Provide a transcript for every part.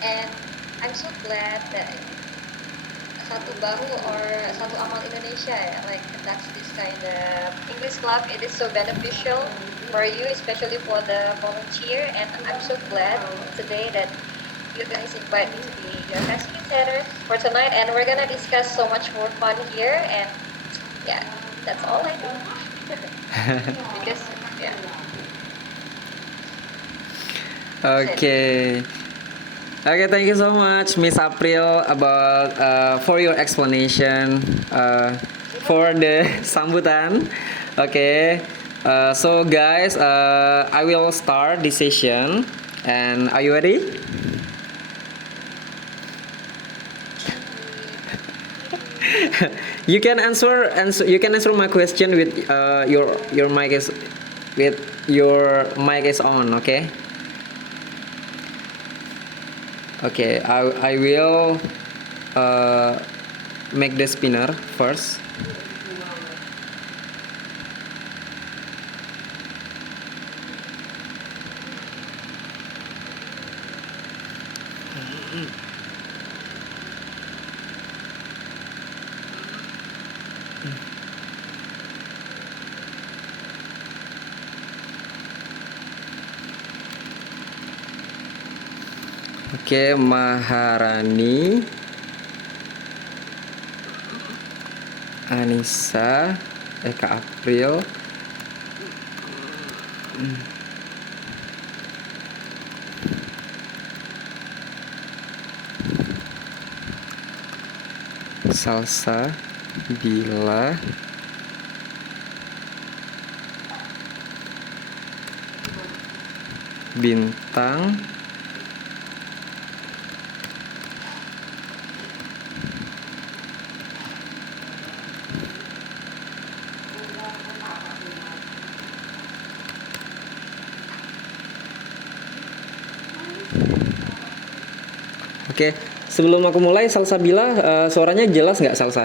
And I'm so glad that Satu Bahu or Satu Amal Indonesia like conducts this kind of English club. It is so beneficial for you, especially for the volunteer. And I'm so glad today that you guys invite me to be your facilitator for tonight. And we're gonna discuss so much more fun here. And yeah, that's all I think. Because yeah. Okay. Okay, thank you so much, Miss April, about for your explanation for the sambutan. Okay, so guys, I will start this session, and are you ready? You can answer you can answer my question with your mic is with your mic is on. Okay. Okay, I will make the spinner first. Oke, Maharani, Anissa, Kak April, Salsa, Bila, Bintang, Oke, sebelum aku mulai, Salsabila, suaranya jelas nggak Salsa?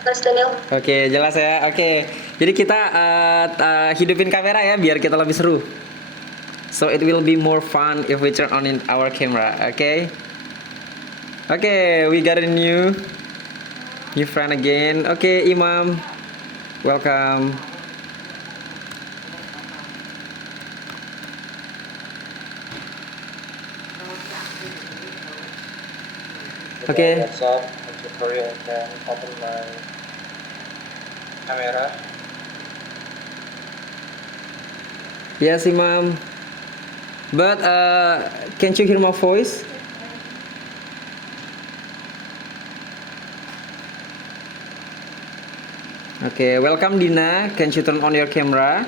Mas Daniel. Oke, jelas ya. Oke, jadi kita hidupin kamera ya, biar kita lebih seru. So it will be more fun if we turn on in our camera. Okay. Okay, we got a new friend again. Okay, Imam, welcome. Okay. What's up? I'm tutorial can open my camera. Yes, Imam. But can't you hear my voice? Okay, welcome Dina. Can you turn on your camera?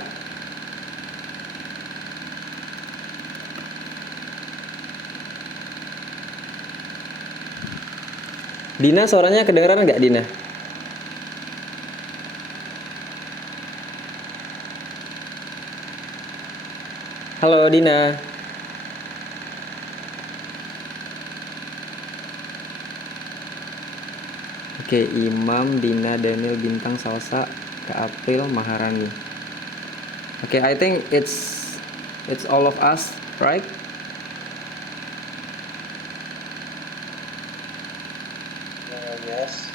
Dina, suaranya kedengeran nggak Dina? Halo Dina. Oke, Imam, Dina, Daniel, Bintang, Salsa, Kak April, Maharani. Oke, I think it's all of us, right? Yes.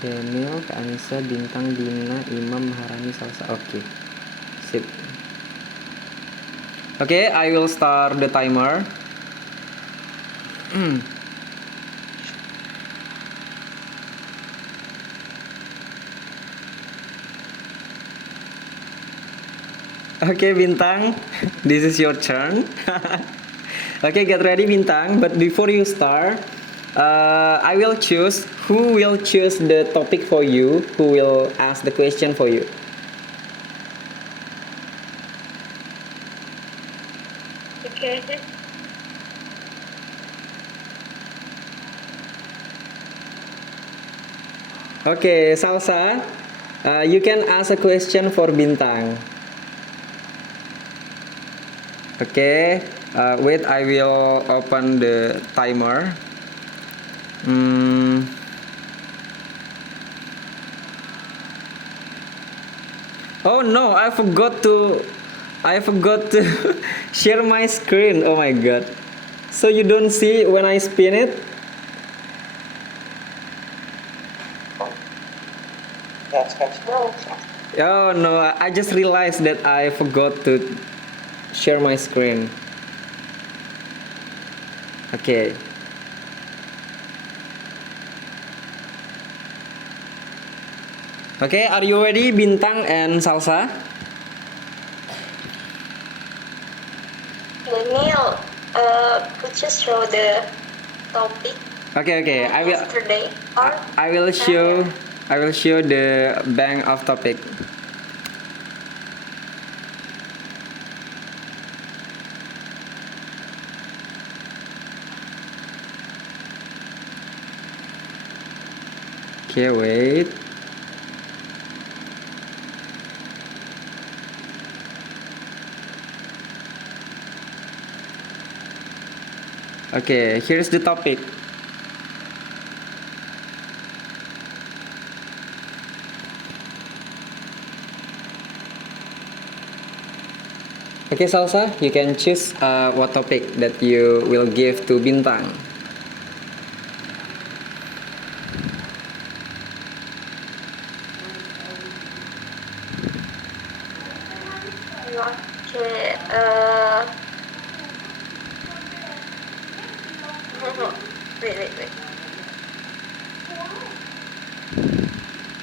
Daniel, Kak Anissa, Bintang, Dina, Imam, Maharani, Salsa. Oke. Sip. Oke, I will start the timer. Okay, Bintang, this is your turn. Okay, get ready, Bintang. But before you start, I will choose who will choose the topic for you, who will ask the question for you. Okay. Okay, Salsa, you can ask a question for Bintang. Okay, wait, I will open the timer. Oh no, I forgot to share my screen. Oh my god. So you don't see when I spin it? That's continue. Oh no, I just realized that I forgot to share my screen. Okay. Okay, are you ready, Bintang and Salsa? Daniel, could you show the topic Okay, yesterday? Or I will show the bank of topic. Okay, wait. Okay, here's the topic. Okay, Salsa, you can choose what topic that you will give to Bintang. okay, wait.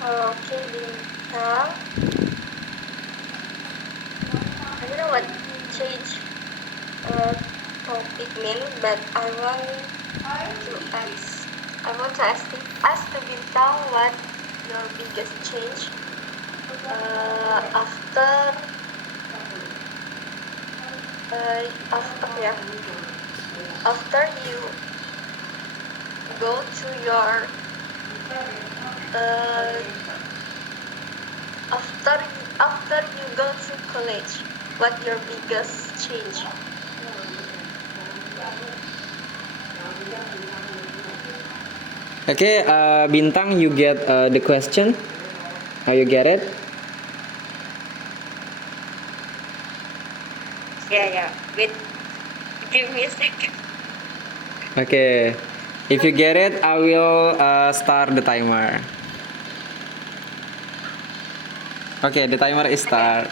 Okay, Bintang. I don't know what change topic mean, but I want to ask the Bintang what your biggest change after after you go to your after you go to college, what your biggest change? Okay, Bintang, you get the question. You get it? Yeah. Wait, give me a second. Okay, if you get it, I will start the timer. Okay, the timer is start.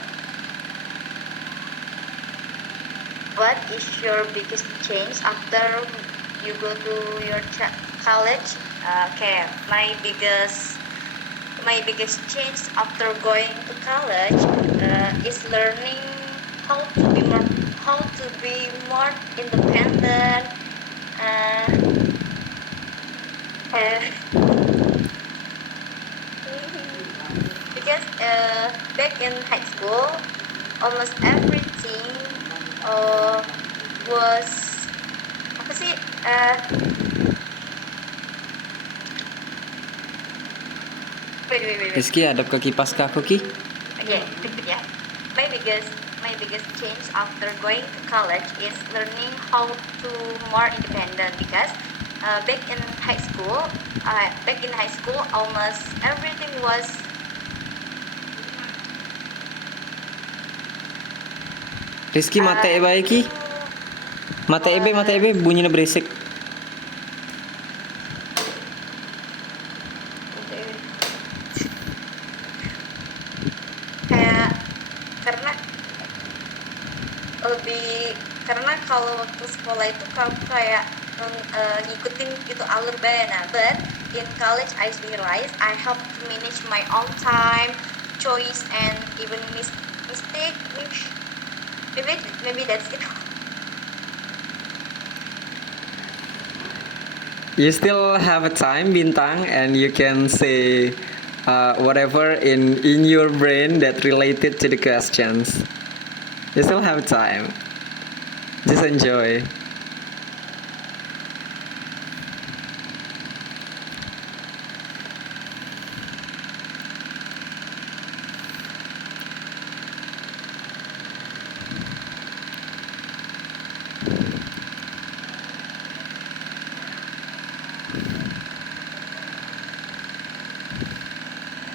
What is your biggest change after you go to your college? Okay, my biggest change after going to college is learning how to be more independent. Uh, because back in high school, almost everything was apa sih? Wait. Rizky, hadap ke kipas ke aku, Ki? Okay, yeah. My biggest change after going to college is learning how to more independent because back in high school almost everything was Rizky, mata baik, Ki? Mata ebe bunyinya berisik. kayak karena kalau waktu sekolah itu kamu kayak ngikutin gitu alur bayana, but in college I realized I have to manage my own time, choice, and even mistake. Maybe that's it. You still have a time, Bintang, and you can say whatever in your brain that related to the questions. You still have time. Just enjoy.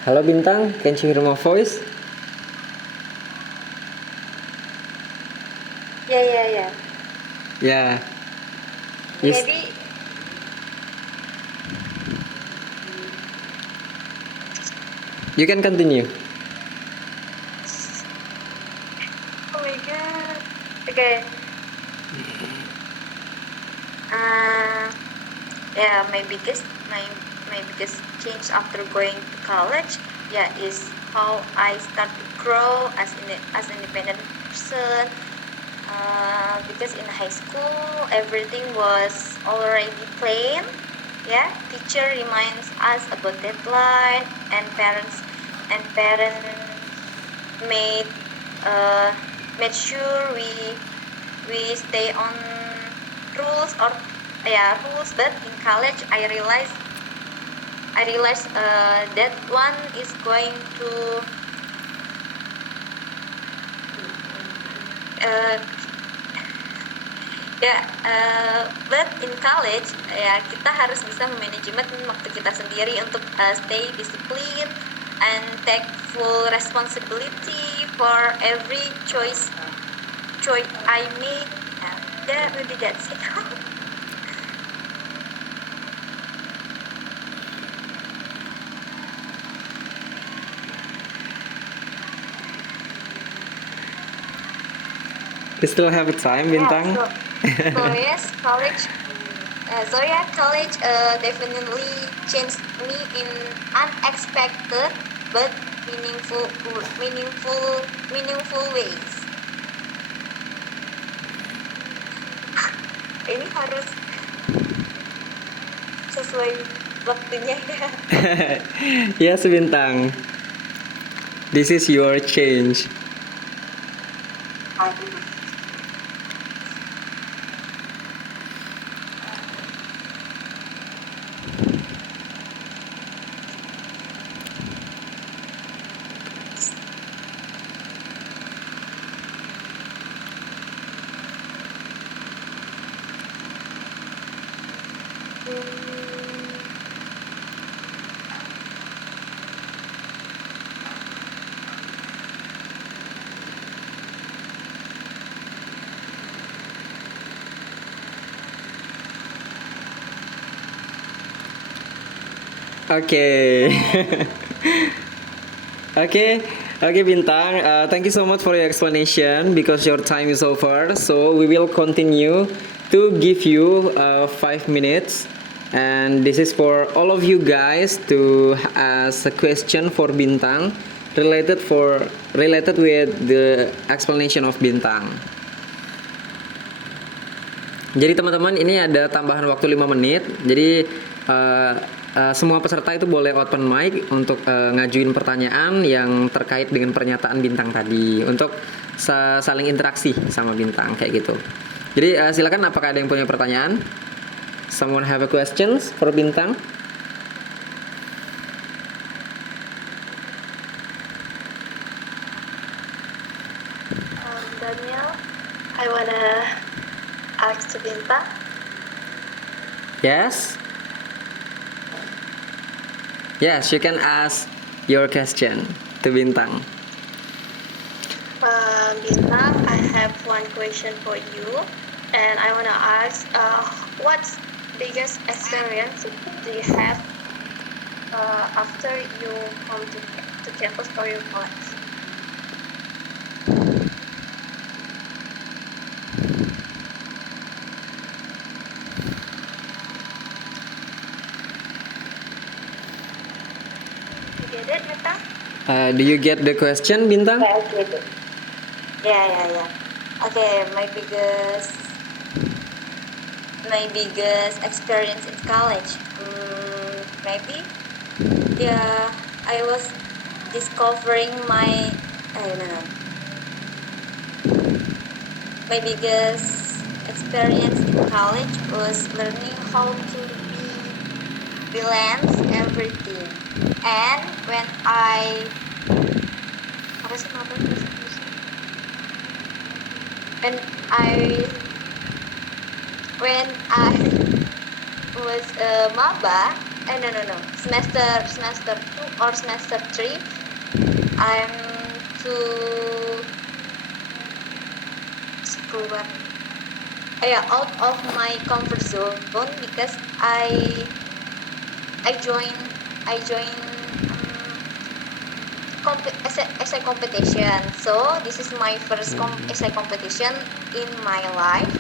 Halo Bintang, can you hear my voice? Yeah. Yeah. Yes. Maybe You can continue. oh my god. Okay. Uh, yeah, my biggest change after going to college, yeah, is how I start to grow as an independent person. Because in high school everything was already planned. Yeah, teacher reminds us about deadline, and parents made uh, made sure we stay on rules or yeah rules. But in college I realized that one is going to uh, ya but in college ya kita harus bisa memanajemen waktu kita sendiri untuk stay discipline and take full responsibility for every choice I make. Yeah, maybe that's it. You still have time, Bintang? Yes, college. College definitely changed me in unexpected but meaningful ways. Ini harus sesuai waktunya ya. Yes, Bintang. This is your change. Okay. Okay, Bintang. Thank you so much for your explanation because your time is over. So we will continue to give you 5 minutes, and this is for all of you guys to ask a question for Bintang related with the explanation of Bintang. Jadi teman-teman, ini ada tambahan waktu 5 menit. Jadi semua peserta itu boleh open mic untuk ngajuin pertanyaan yang terkait dengan pernyataan Bintang tadi untuk saling interaksi sama Bintang kayak gitu. Jadi silakan, apakah ada yang punya pertanyaan? Someone have a questions for Bintang? Daniel, I wanna ask to Bintang. Yes. Yes, you can ask your question to Bintang. Bintang, I have one question for you, and I wanna ask, what's biggest experience do you have after you come to campus or your college? You get it, Bintang? Do you get the question, Bintang? Yeah, I get it. Yeah. Okay, my biggest experience in college. Maybe, yeah, I was discovering my. No. My biggest experience in college was learning how to balance everything. And when I apa sih maba bahasa Inggrisnya? When I was maba, no, semester 2 or semester 3, I'm too keluar out of my comfort zone because I join essay competition. So this is my first essay competition in my life.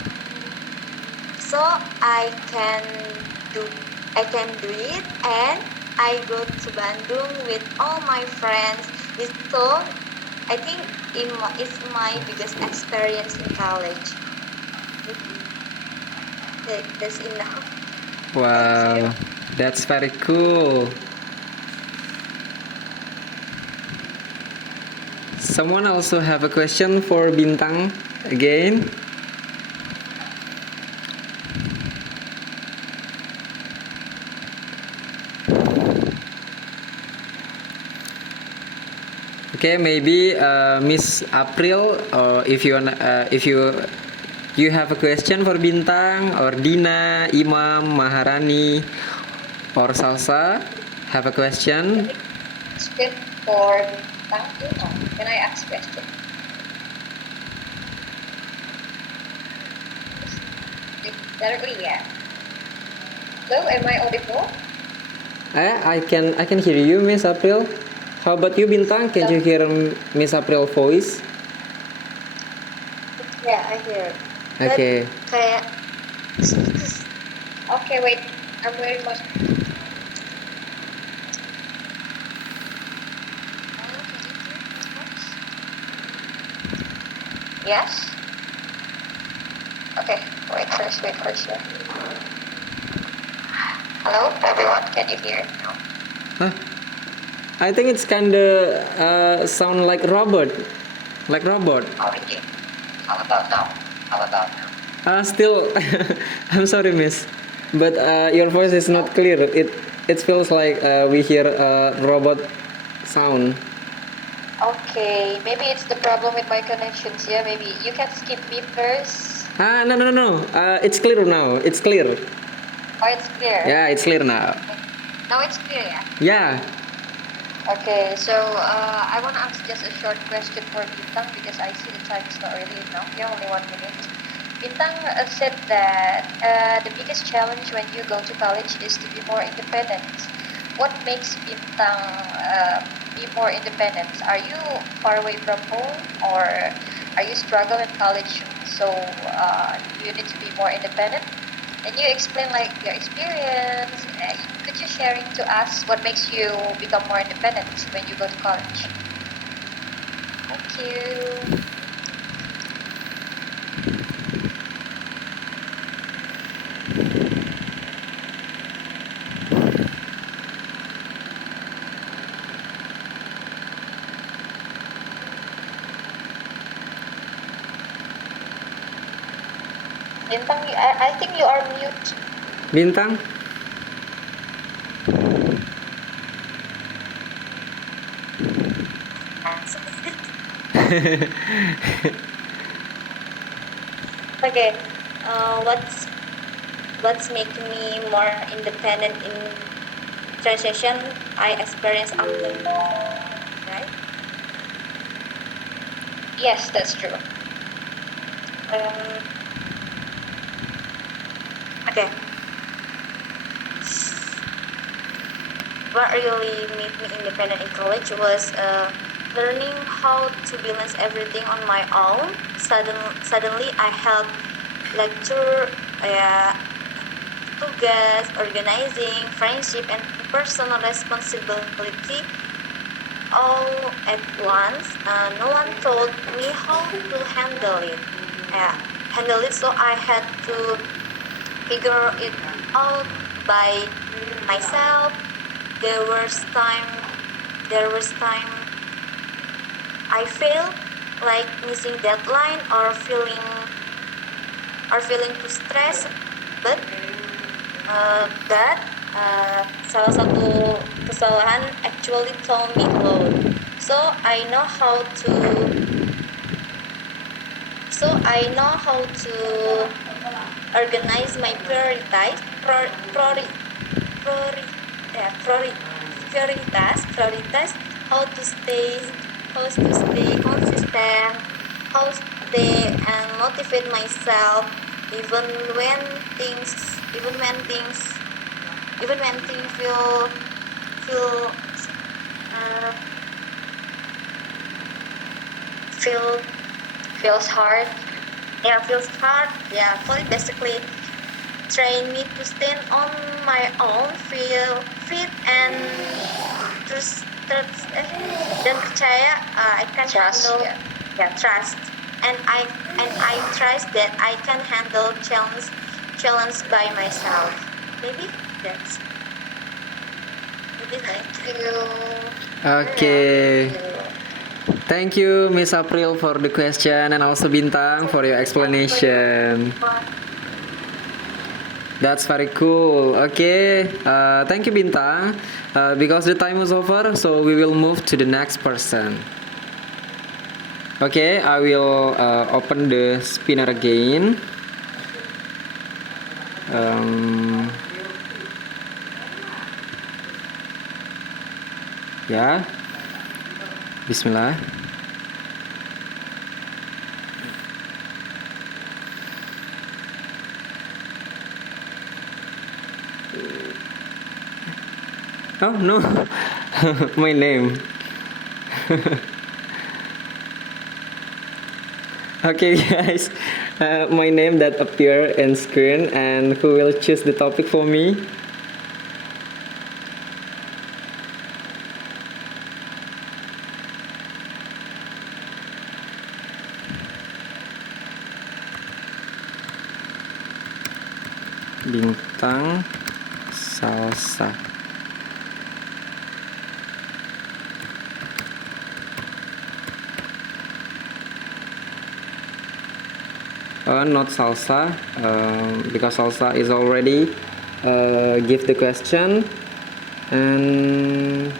So I can do it, and I go to Bandung with all my friends. So I think it's my biggest experience in college. That's enough. Wow, that's very cool. Someone also have a question for Bintang again. Okay, maybe Miss April, or if you have a question for Bintang or Dina, Imam, Maharani, or Salsa, have a question. Question for Bintang. Can I ask question? Directly, yeah. Hello, am I audible? I can hear you, Miss April. How about you, Bintang? Can you hear Miss April voice? Yeah, I hear. Okay. Kayak Okay, wait. I'm wearing my. Yes. Okay. Wait first. Yeah. Hello, everyone. Can you hear? No. Huh? I think it's kinda sound like robot. Like robot. Oh, really? How about now? Still, I'm sorry, Miss, but your voice is not clear. It feels like we hear a robot sound. Okay, maybe it's the problem with my connections. Yeah, maybe you can skip me first. No. It's clear now. It's clear. Oh, it's clear. Yeah, it's clear now. Now it's clear, yeah. Yeah. Okay, so I want to ask just a short question for Bintang because I see the time is not really enough. Yeah, only 1 minute. Bintang said that the biggest challenge when you go to college is to be more independent. What makes Bintang be more independent? Are you far away from home, or are you struggle in college, so you need to be more independent? Can you explain like your experience? Could you share it to us what makes you become more independent when you go to college? Thank you. Bintang, I think you are mute. Bintang. okay. What's making me more independent in transition I experience after, right? Yes, that's true. Okay. What really made me independent in college was learning how to balance everything on my own. Suddenly I had lecture, tugas, organizing, friendship, and personal responsibility all at once. No one told me how to handle it. So I had to figure it out by myself. There was time I felt like missing deadline or feeling too stressed, but that salah satu kesalahan actually told me load. So I know how to organize my priorities, prioritas, how to stay consistent, how stay and motivate myself even when things even when things even when things feel uh, feel Feels hard. feels hard. So it basically train me to stand on my own feet and terus dan percaya I can Trust, handle yeah. trust and I trust that I can handle challenge by myself. Maybe that's Thank you. Okay. Thank you, Miss April, for the question, and also Bintang for your explanation. That's very cool. Okay, thank you, Bintang. Because the time is over, so we will move to the next person. Okay, I will open the spinner again. Ya, Bismillah. Oh no, my name. Okay, guys, my name that appear in screen, and who will choose the topic for me? Bintang salsa. Not salsa, because salsa is already give the question, and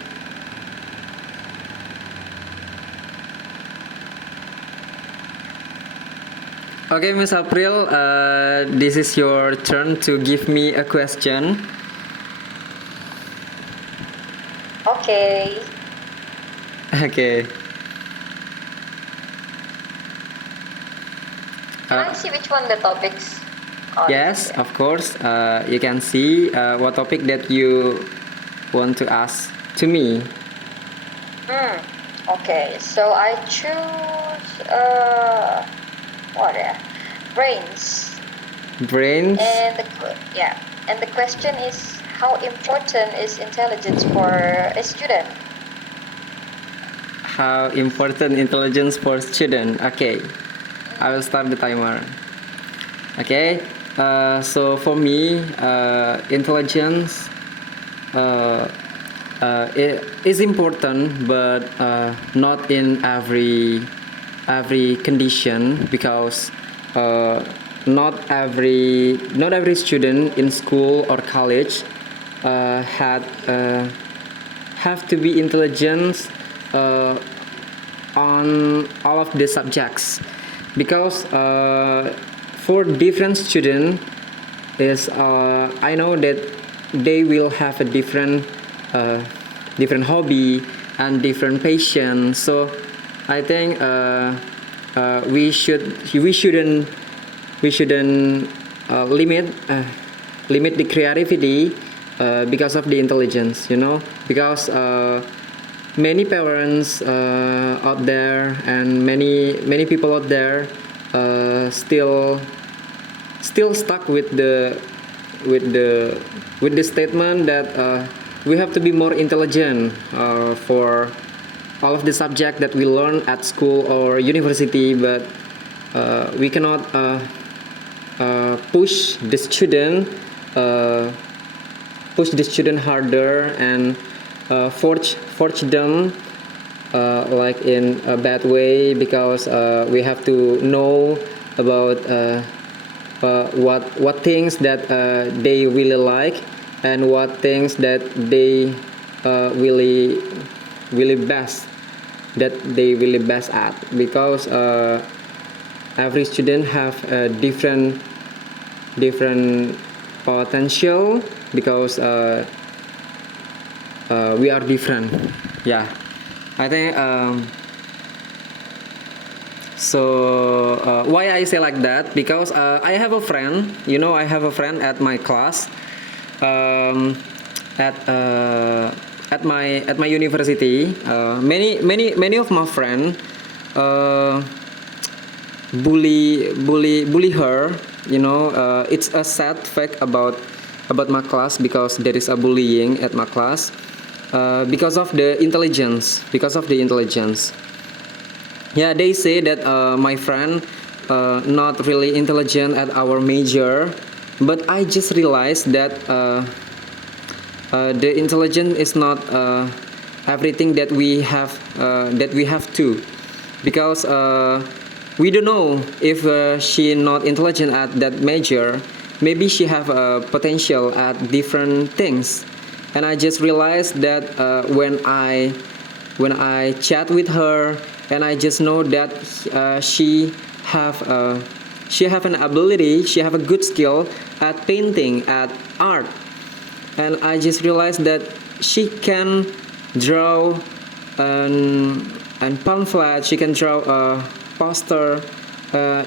okay, Miss April, this is your turn to give me a question. Okay. Okay. Can I see which one the topics? Oh, Yes, yeah. of course. You can see what topic that you want to ask to me. Okay, so I choose what? Brains. Brains. And the question is, how important is intelligence for a student? How important intelligence for student? Okay, I will start the timer. Okay, so for me, intelligence it is important, but not in every condition, because not every student in school or college have to be intelligent on all of the subjects, because for different student is I know that they will have a different hobby and different passion. So I think we shouldn't limit the creativity because of the intelligence, because many parents out there and many people out there still stuck with the statement that we have to be more intelligent for all of the subject that we learn at school or university, but we cannot push the student harder and force them like in a bad way, because we have to know about what things that they really like, and what things that they really best at, because every student have a different potential, because we are different. Yeah, I think So why I say like that? Because I have a friend. I have a friend at my class, um, at my university. Many of my friends uh, bully her. It's a sad fact about my class, because there is a bullying at my class, because of the intelligence. Yeah, they say that my friend not really intelligent at our major, but I just realized that the intelligence is not everything that we have to, because we don't know if she not intelligent at that major. Maybe she have potential at different things, and I just realized that when I chat with her, and I just know that have uh, she have an ability, she have a good skill at painting, at art, and I just realized that she can draw an pamphlet, she can draw a poster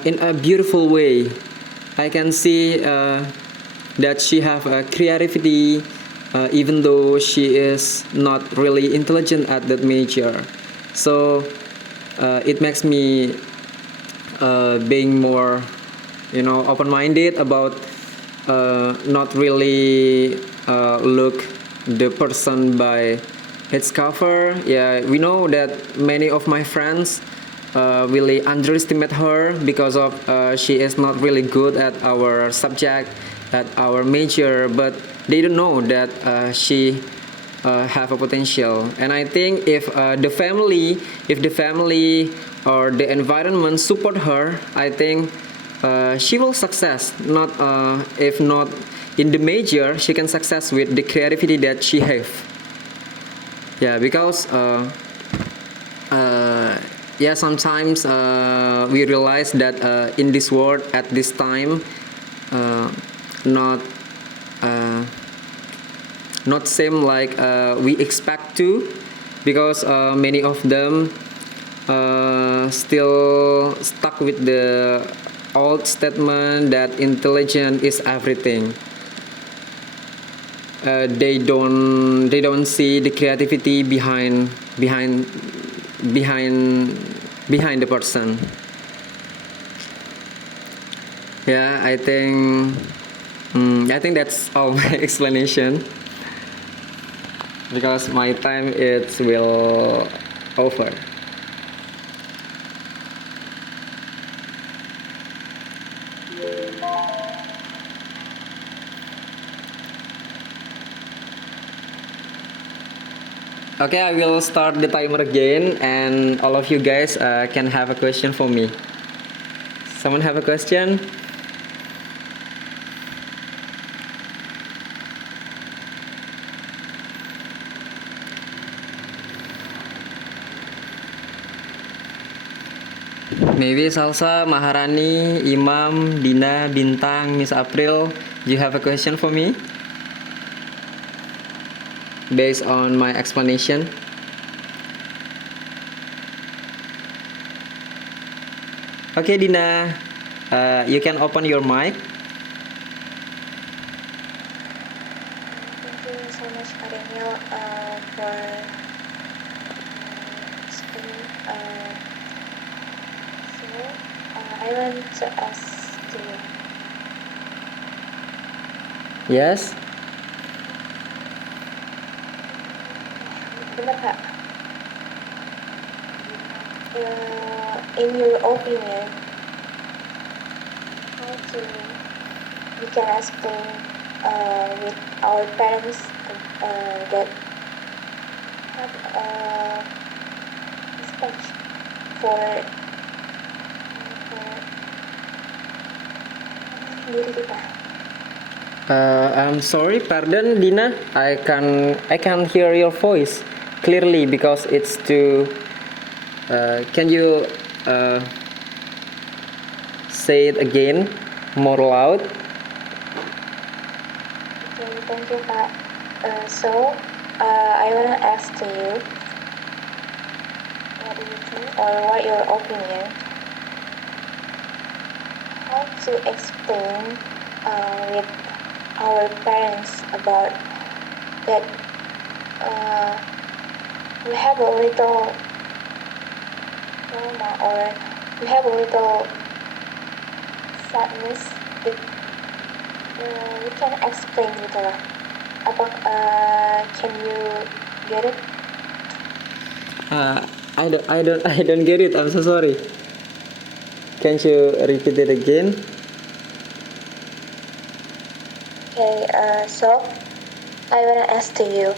in a beautiful way. I can see that she have a creativity, even though she is not really intelligent at that major. So it makes me being more, open-minded about not really look the person by its cover. Yeah, we know that many of my friends really underestimate her because of she is not really good at our subject, at our major, but they don't know that she have a potential. And I think if the family or the environment support her, I think she will success. Not if not in the major, she can success with the creativity that she have. Yeah, because yeah, sometimes we realize that in this world at this time, not not same like we expect to, because many of them still stuck with the old statement that intelligence is everything. They don't see the creativity behind the person. Yeah, I think that's all my explanation, because my time it will over. Okay, I will start the timer again, and all of you guys can have a question for me. Someone have a question? Maybe Salsa, Maharani, Imam, Dina, Bintang, Miss April, you have a question for me? Based on my explanation. Okay, Dina, you can open your mic. Thank you so much, Kak Daniel, for explaining. I want to ask you. Yes. Benar, Kak? In your opinion, how to we can explain with our parents that have respect for diri kita. I'm sorry, pardon, Dina. I can hear your voice clearly because it's too. Can you say it again, more loud? Okay, thank you, Kak. I wanna ask to you, what do you think or what your opinion how to explain with our parents about that we have a little trauma or we have a little sadness that we can explain gitu lah. Can you get it? I don't get it. I'm so sorry. Can you repeat it again? Okay, so I wanna ask to you,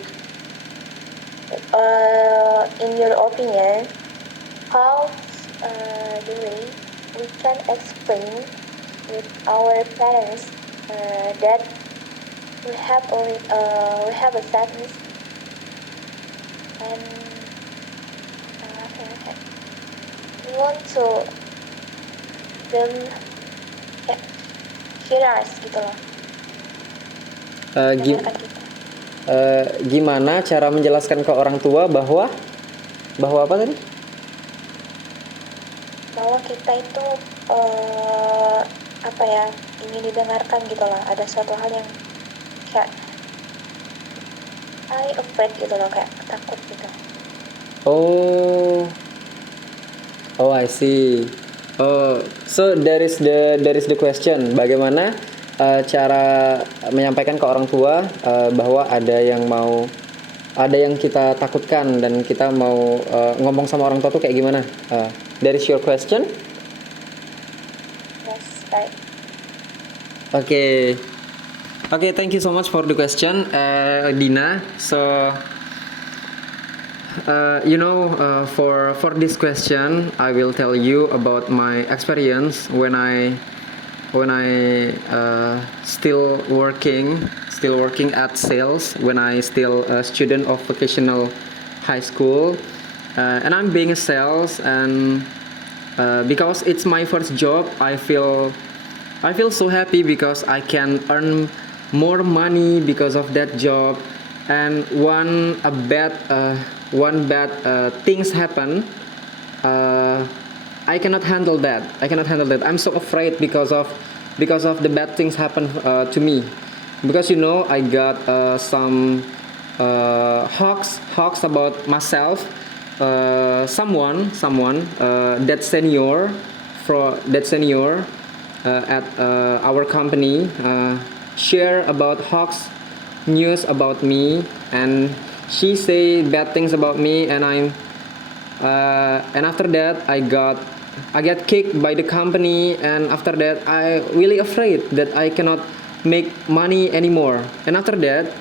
in your opinion, how the way we can explain with our parents that we have a sadness and we want to them hear us gitu loh. Dengarkan kita. Gimana cara menjelaskan ke orang tua bahwa apa tadi? Bahwa kita itu ingin didengarkan gitu lah. Ada suatu hal yang kayak I afraid gitu loh, kayak takut gitu. Oh, I see. Oh, so there is the question. Bagaimana cara menyampaikan ke orang tua bahwa ada yang kita takutkan dan kita mau ngomong sama orang tua tuh kayak gimana? That is your question? Yes, right. Okay, thank you so much for the question, Dina. So, for this question, I will tell you about my experience when I still working at sales, when I still a student of vocational high school, and I'm being a sales, and because it's my first job, I feel so happy because I can earn more money because of that job. And one bad things happen. I cannot handle that. I'm so afraid because of the bad things happen to me. Because I got some hawks about myself. Someone that senior at our company share about hawks news about me, and she say bad things about me, and after that I get kicked by the company, and after that I really afraid that I cannot make money anymore. And after that,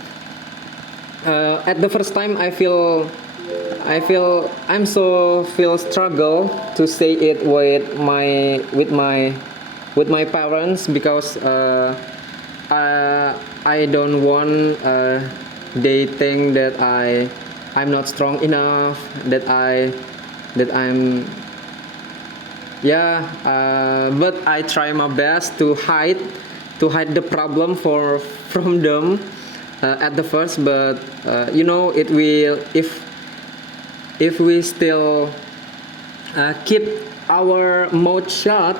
at the first time I feel struggle to say it with my parents, because I don't want they think that I'm not strong enough, that I'm but I try my best to hide the problem from them at the first. But it will, if we still keep our mouth shut,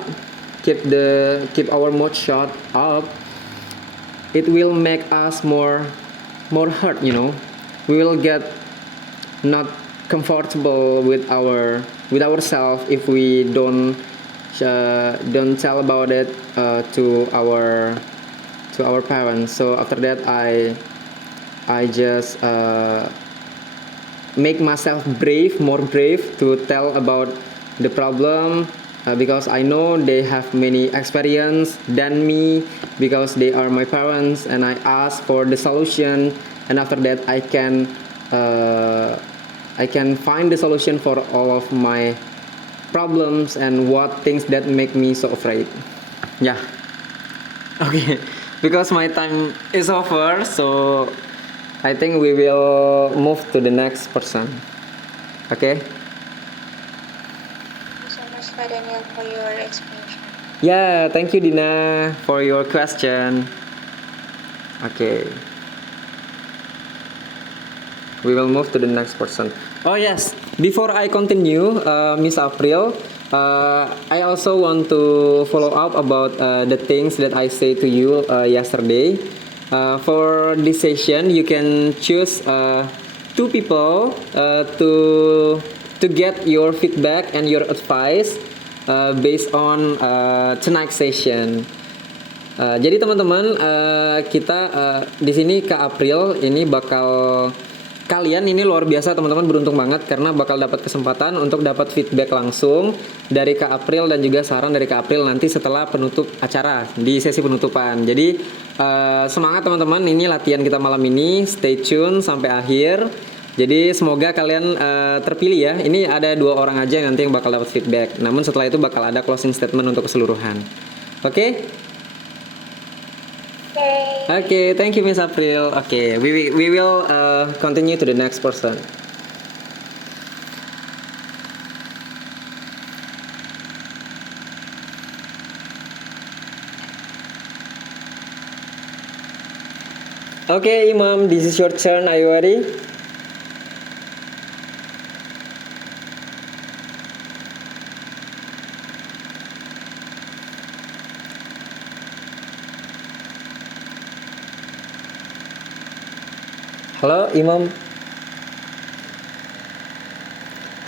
keep our mouth shut up, it will make us more hurt. We will get not comfortable with ourselves if we don't tell about it to our parents. So after that I just make myself more brave to tell about the problem, because I know they have many experience than me, because they are my parents, and I ask for the solution, and after that I can find the solution for all of my problems and what things that make me so afraid. Okay, because my time is over, so I think we will move to the next person. Okay. Thank you so much, Pak Daniel, for your explanation. Yeah, thank you, Dina, for your question. Okay. We will move to the next person. Oh yes, before I continue, Miss April, I also want to follow up about the things that I say to you yesterday. For this session, you can choose two people to get your feedback and your advice based on tonight's session. Jadi teman-teman, kita di sini ke April ini bakal kalian ini luar biasa teman-teman, beruntung banget karena bakal dapat kesempatan untuk dapat feedback langsung dari Kak April dan juga saran dari Kak April nanti setelah penutup acara di sesi penutupan. Jadi semangat teman-teman, ini latihan kita malam ini, stay tune sampai akhir. Jadi semoga kalian terpilih ya. Ini ada 2 orang aja nanti yang bakal dapat feedback. Namun setelah itu bakal ada closing statement untuk keseluruhan. Oke? Okay, thank you Miss April. Okay, we will continue to the next person. Okay, Imam, this is your turn. Are you ready? Hello, Imam.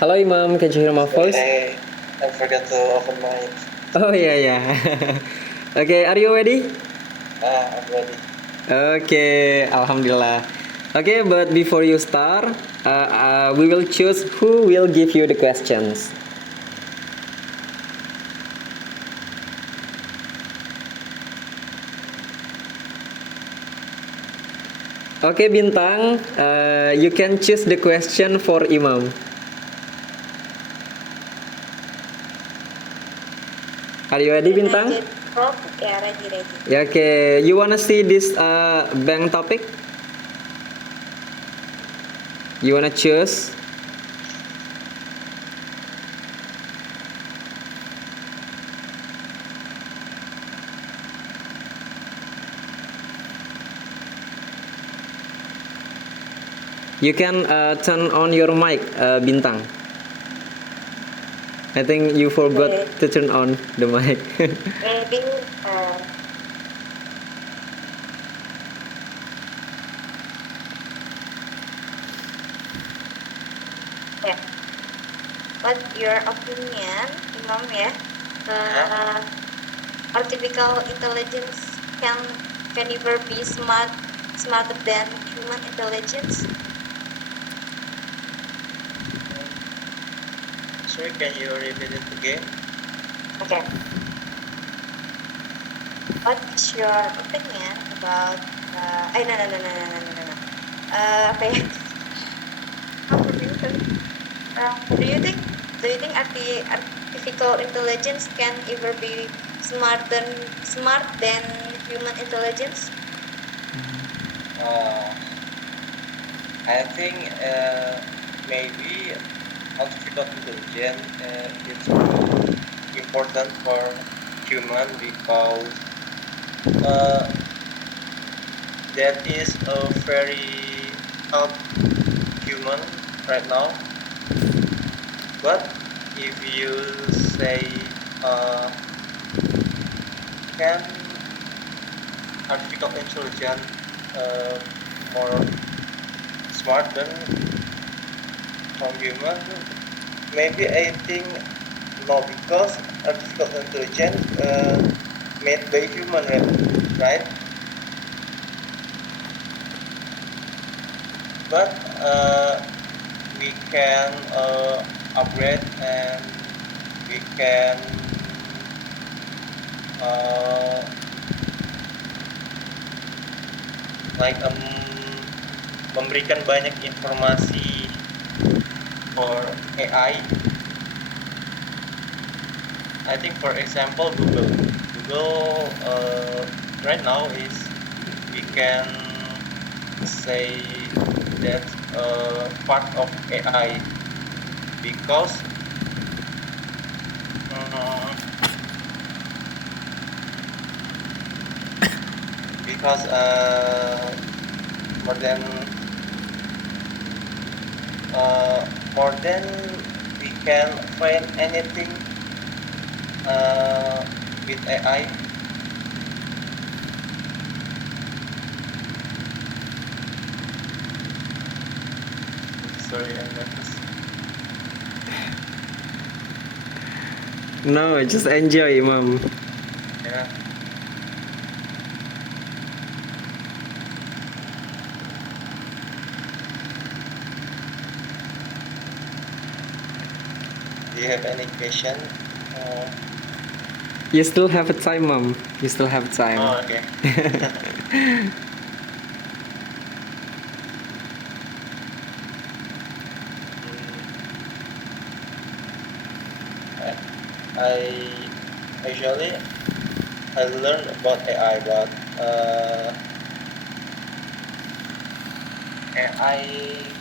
Hello, Imam. Can you hear my voice? Hey, I forgot to open my. Oh yeah. Okay, are you ready? I'm ready. Okay, Alhamdulillah. Okay, but before you start, we will choose who will give you the questions. Okay, Bintang, you can choose the question for Imam. Are you ready, Bintang? Ya, ready. Yeah, okay, you wanna see this bank topic? You wanna choose? You can turn on your mic, Bintang. I think you forgot to turn on the mic. Maybe ya. What your opinion, Imam ya? Artificial intelligence can never be smarter than human intelligence. Sorry, can you repeat it again? Okay. What is your opinion about? No. Apa ya? Do you think artificial intelligence can ever be smart than human intelligence? I think maybe artificial intelligence is important for human because that is a very help human right now. But if you say can artificial intelligence more smart than from human, maybe I think no, because artificial intelligence made by human, right? But we can upgrade and we can memberikan banyak informasi for AI. I think for example Google right now is we can say that part of AI because more than we can find anything with AI. Sorry, I'm nervous. No, just enjoy, Imam. Yeah. Do you have any question? You still have a time, Mom. You still have time. Oh, okay. I actually I learned about AI, but AI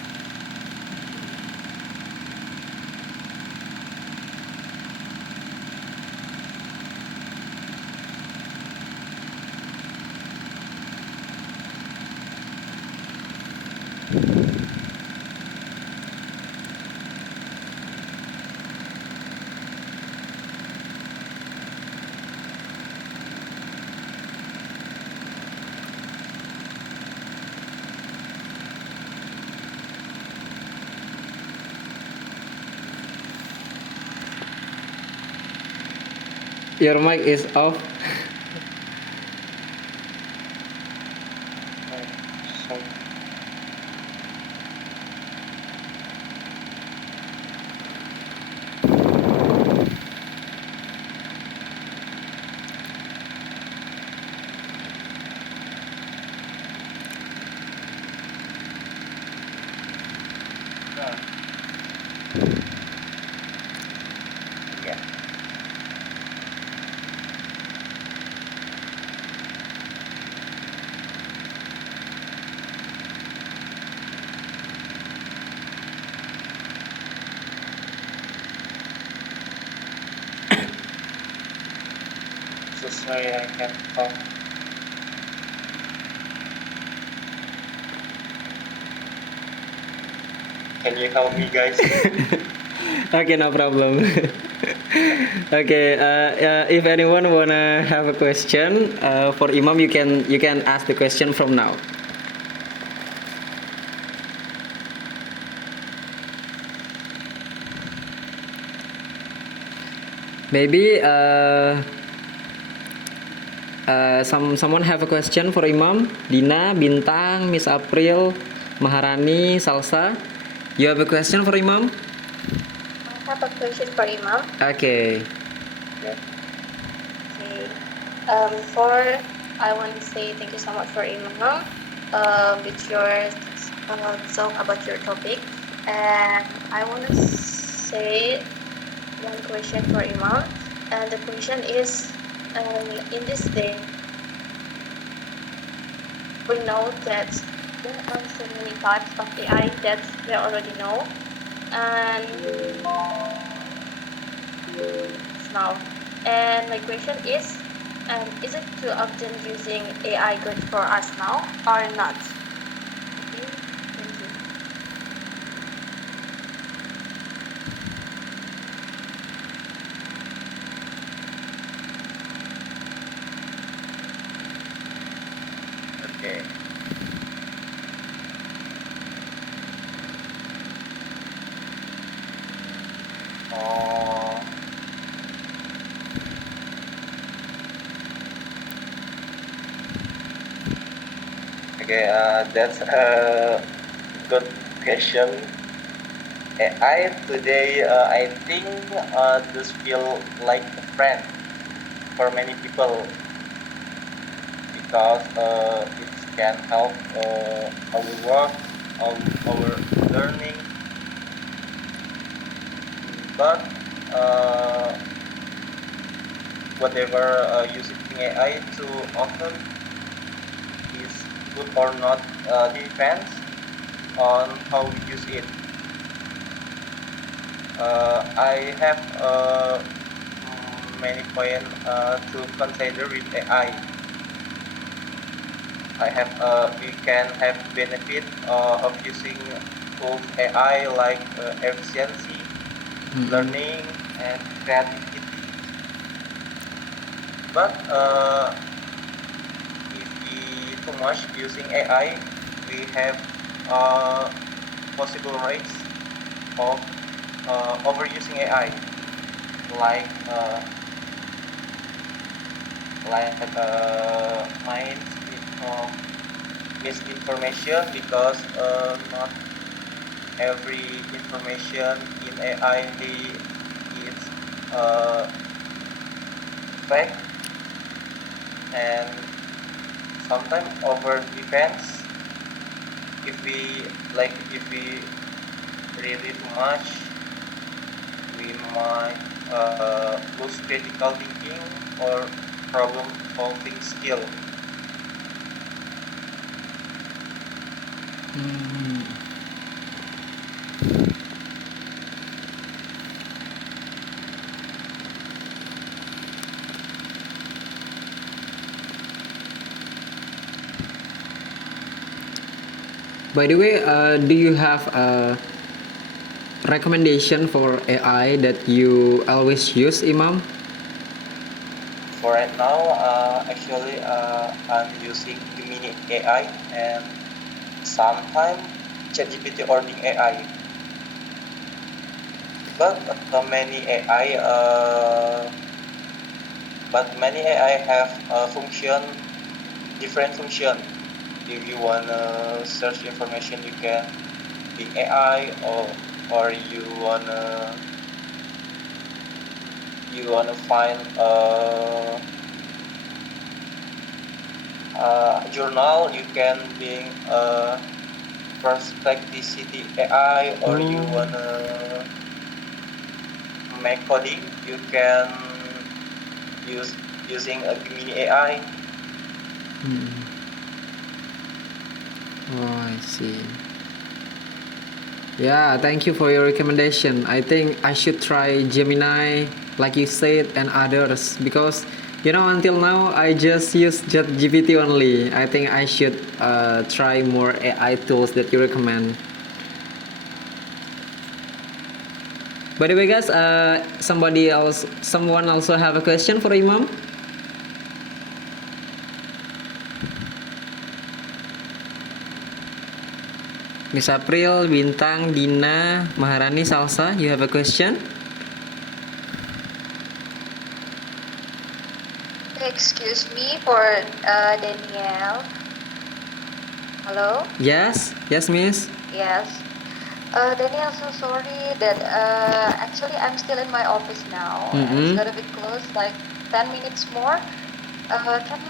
Your mic is off. so yeah. So sorry I can't talk. Can you help me, guys? Okay, no problem. Okay, if anyone wanna have a question for Imam, you can ask the question from now. Maybe someone have a question for Imam. Dina, Bintang, Miss April, Maharani, Salsa. You have a question for Imam? I have a question for Imam. Okay. Okay. For I want to say thank you so much for Imam. With your talk about your topic, and I want to say one question for Imam. And the question is, in this day, we know that there are so many types of AI that we already know, and now. And my question is it too often using AI good for us now or not? Okay, thank you. Okay. Oh, okay. That's a good question. AI today, I think, just feel like a friend for many people because it can help our work, our learning. But whatever using AI too often is good or not depends on how we use it. I have many points to consider with AI. We can have benefit of using tools AI like efficiency, learning, and creativity. But if we too much using AI, we have possible rates of overusing AI, like uh, minds of misinformation, because not every information in AI is fake, and sometimes over defense. If we really too much, we might lose critical thinking or problem solving skill. Hmm. By the way, do you have a recommendation for AI that you always use, Imam? For right now, actually, I'm using Gemini AI and sometimes ChatGPT or Bing AI. But many AI have a different function. If you wanna search information, you can Bing AI, or you wanna find a journal, you can Bing Perplexity AI, or you Oh. wanna make coding, you can use using a Gemini AI. Hmm. Oh, I see. Yeah, thank you for your recommendation. I think I should try Gemini, like you said, and others because until now I just use ChatGPT only. I think I should try more AI tools that you recommend. By the way, guys, someone also have a question for Imam. Miss April, Bintang, Dina, Maharani, Salsa, you have a question? Excuse me for Danielle. Hello? Yes, yes, Miss. Yes. Danielle, so sorry that actually I'm still in my office now and it's Mm-hmm. gonna be closed like 10 minutes more. Can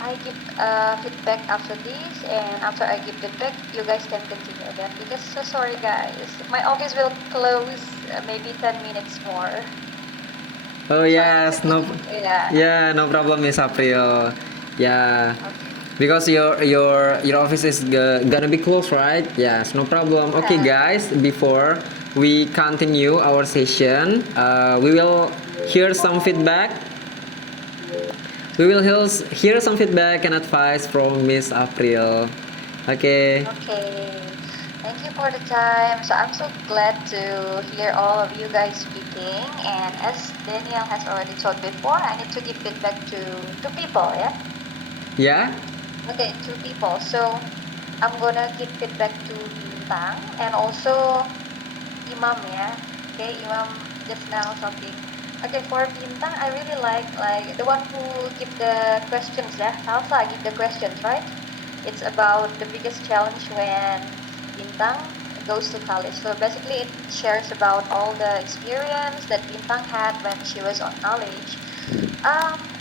I give feedback after this, and after I give feedback, you guys can continue again because so sorry guys. My office will close maybe 10 minutes more. Oh So yes, no, yeah. yeah, no problem, Miss April. Yeah, Okay. because your office is gonna be closed, right? Yes, no problem. Okay, Yeah. guys, before we continue our session, we will hear some feedback. We will hear some feedback and advice from Miss April. Okay. Okay. Thank you for the time. So I'm so glad to hear all of you guys speaking. And as Daniel has already told before, I need to give feedback to two people, yeah? Yeah. Okay, two people. So I'm gonna give feedback to Bintang and also Imam, yeah? Okay, Imam just now something. Okay, for Bintang, I really like the one who give the questions, yeah? Salsa give the questions, right? It's about the biggest challenge when Bintang goes to college. So basically, it shares about all the experience that Bintang had when she was on college.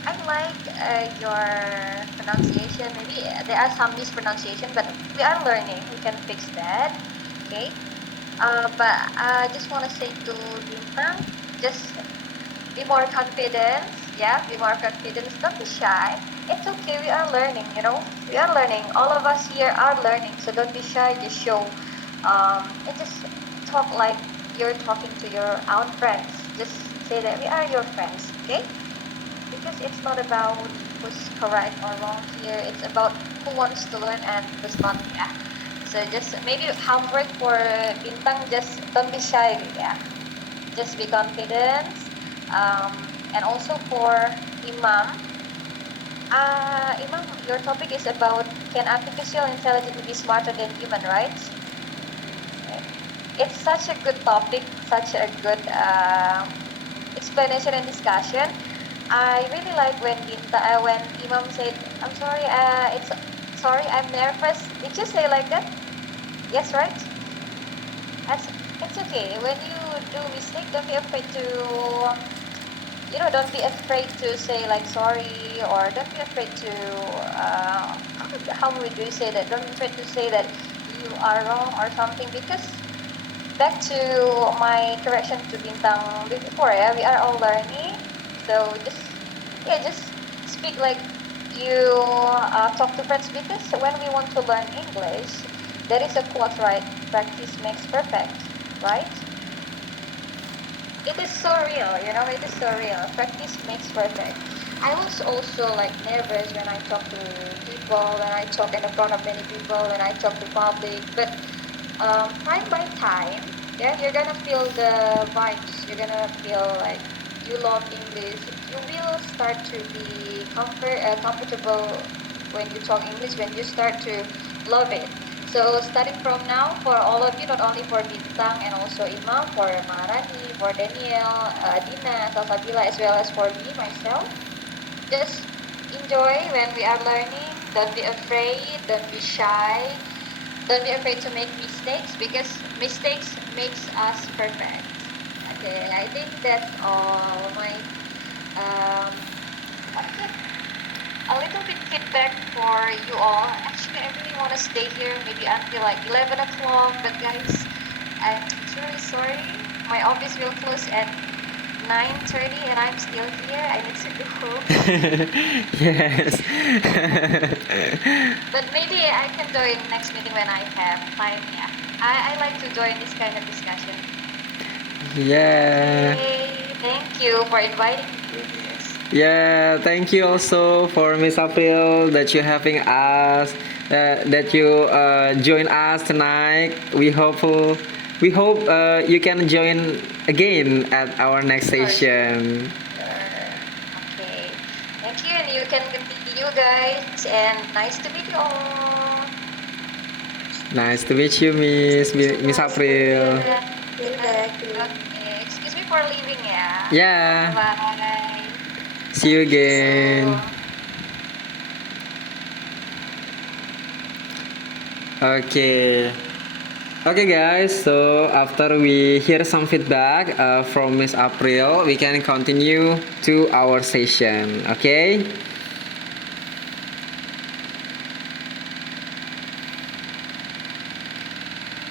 I like your pronunciation. Maybe there are some mispronunciation, but we are learning. We can fix that. Okay. But I just want to say to Bintang, just be more confident. Yeah, be more confident. Don't be shy. It's okay. We are learning. We are learning. All of us here are learning. So don't be shy. Just show. And just talk like you're talking to your own friends. Just say that we are your friends. Okay. Because it's not about who's correct or wrong here. It's about who wants to learn and who's not. Yeah. So just maybe homework for Bintang. Just don't be shy. Yeah. Just be confident. Um, and also for Imam, Imam, your topic is about can artificial intelligence be smarter than human, right? It's such a good topic, such a good explanation and discussion. I really like when Imam said, "I'm sorry, sorry, I'm nervous." Did you say like that? Yes, right? That's it's okay. When you do mistake, don't be afraid to don't be afraid to say like sorry, or don't be afraid to how would you say that? Don't be afraid to say that you are wrong or something, because back to my correction to Bintang before, yeah, we are all learning. So just speak like you talk to friends, because when we want to learn English, there is a quote, right? Practice makes perfect, right? It is so real, it is so real. Practice makes perfect. I was also like nervous when I talk to people, when I talk in front of many people, when I talk to public, but time by time, yeah, you're gonna feel the vibes. You're gonna feel like you love English. You will start to be comfortable when you talk English, when you start to love it. So starting from now, for all of you, not only for Bintang and also Imam, for Maharani, for Daniel, Dina, Salsabila, as well as for me, myself, just enjoy when we are learning. Don't be afraid, don't be shy, don't be afraid to make mistakes, because mistakes makes us perfect. Okay, I think that's all my um, a little bit feedback for you all. Actually, I really want to stay here maybe until like 11 o'clock, but guys, I'm truly sorry. My office will close at 9:30 and I'm still here. I need to go home. Yes. But maybe I can join next meeting when I have time. Yeah, I like to join this kind of discussion. Yeah. Okay, thank you for inviting me. Yeah, thank you also for Miss April that you having us, that you join us tonight. We hope you can join again at our next session. Okay, thank you, and you can continue, guys. And nice to meet you all. Nice to meet you, Miss April. Okay, excuse me for leaving, yeah. Yeah, Bye. see you again. Okay. Okay guys, so after we hear some feedback from Miss April, we can continue to our session, okay?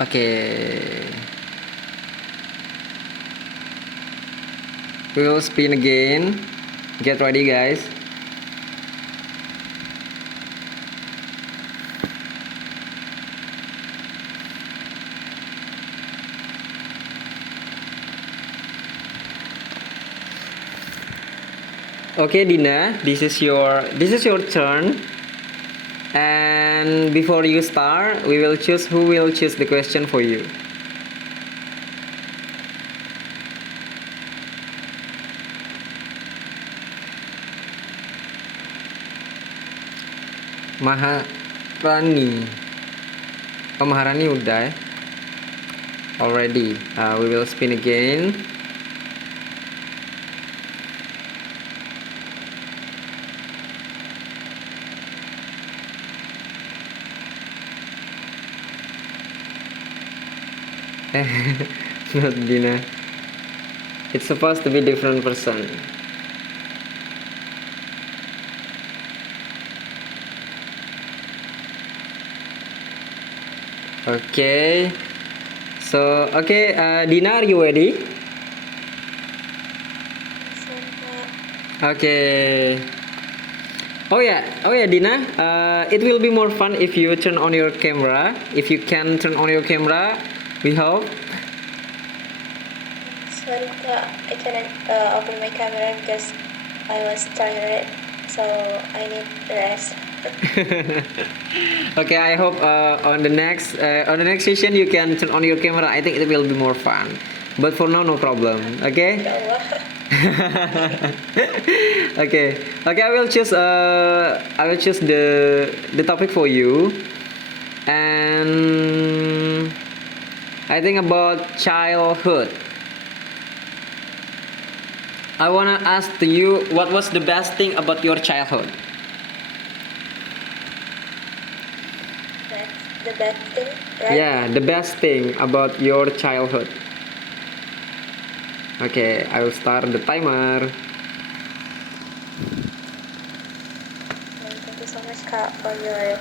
Okay. We will spin again. Get ready guys. Okay, Dina, this is your turn. And before you start, we will choose who will choose the question for you. Maharani. Oh, Maharani udah. Already. We will spin again. Not Dina. It's supposed to be different person. Okay. So, okay, Dina, are you ready? Okay. Oh yeah, Dina. It will be more fun if you turn on your camera. If you can turn on your camera, we hope. Sorry, Kak, I cannot open my camera because I was tired, so I need rest. Okay, I hope on the next session you can turn on your camera. I think it will be more fun. But for now, no problem. Okay. Ya Allah. Okay. Okay. I will choose. I will choose the topic for you, and I think about childhood. I wanna ask to you, what was the best thing about your childhood? That's the best thing, right? Yeah, the best thing about your childhood. Okay, I will start the timer. And thank you so much, Kak, for your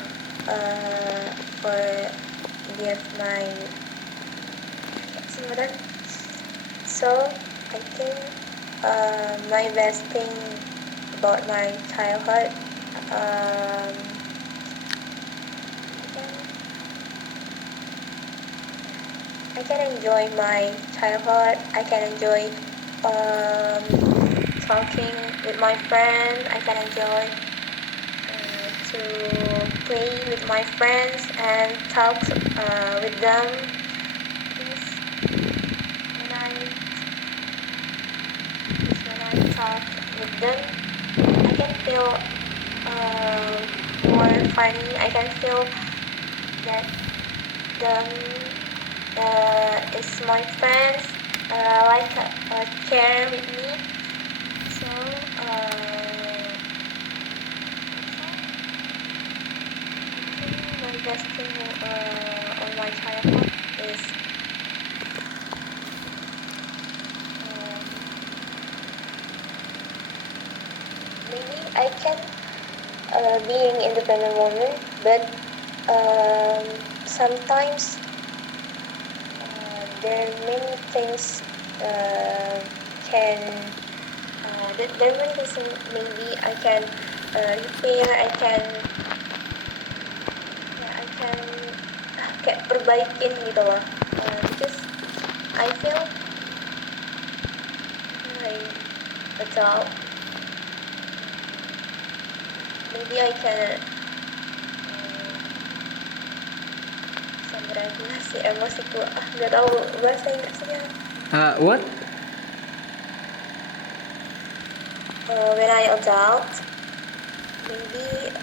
for give my sebentar. So I think my best thing about my childhood, um, I can enjoy my childhood. I can enjoy um, talking with my friends. I can enjoy to play with my friends and talk with them. Because when I when I talk with them, I can feel more funny. I can feel that them is my friends like care with me. So my best thing on my childhood is maybe I can being independent woman, but sometimes there are many things can there are many things maybe I can repair. I can kayak perbaikin gitu loh. Because I feel like adult, maybe I can regulasi emosiku, nggak tahu bahasa Inggrisnya. What? When I adult, maybe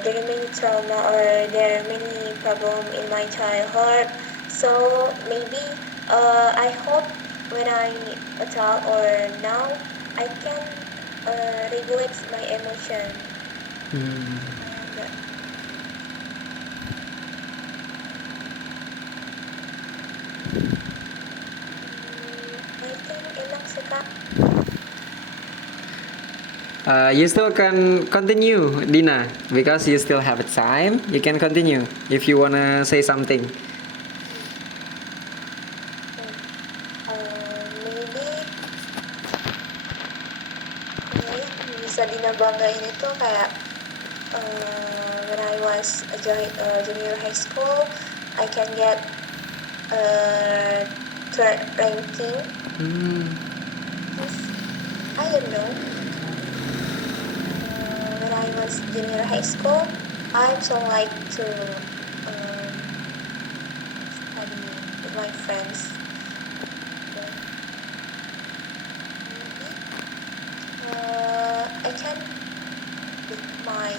there are many trauma or there are many problem in my childhood. So maybe I hope when I adult or now I can regulate my emotion. And, I think enak sih Kak. You still can continue, Dina, because you still have time. You can continue if you wanna say something. Maybe yang bisa Dina banggain itu kayak when I was a junior high school, I can get third ranking. I don't know. When I was junior high school, I also like to study with my friends. Then maybe I can pick my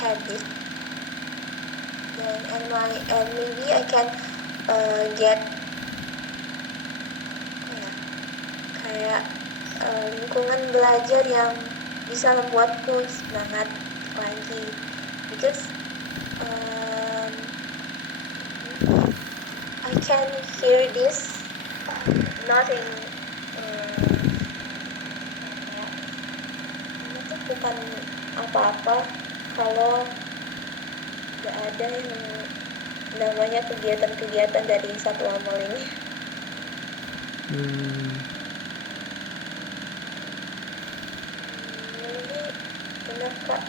habit. Then and maybe I can get kayak lingkungan belajar yang bisa membuatku semangat lagi, because I can hear this nothing itu bukan apa-apa kalau nggak ada yang namanya kegiatan-kegiatan dari satu amal ini. Maybe enough Kak,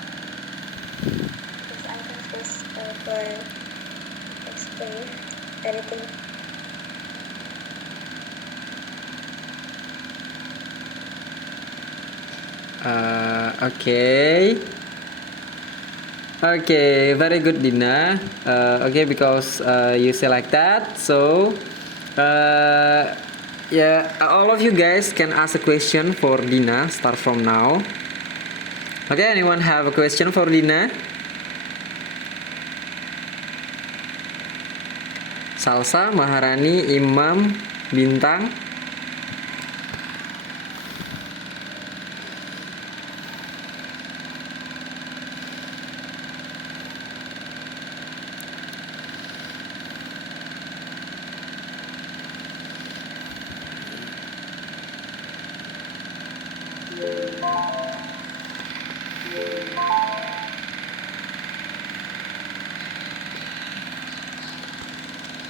because I can just for explain anything. Okay. Okay, very good, Dina. Okay, because you say like that, so Yeah, all of you guys can ask a question for Dina. Start from now. Okay, anyone have a question for Dina? Salsa, Maharani, Imam, Bintang.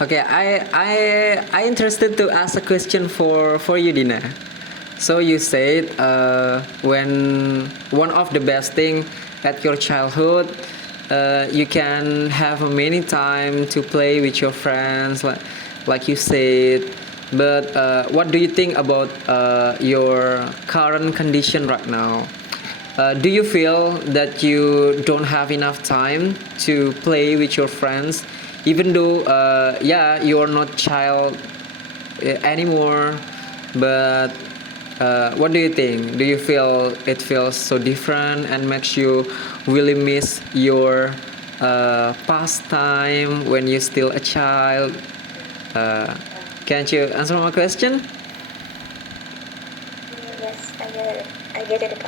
Okay, I interested to ask a question for you, Dina. So you said when one of the best thing at your childhood, you can have many time to play with your friends, like you said. But what do you think about your current condition right now? Do you feel that you don't have enough time to play with your friends, even though yeah, you are not child anymore? But what do you think? Do you feel it feels so different and makes you really miss your pastime when you're still a child? Can't you answer my question? Yes, I get it. I get it.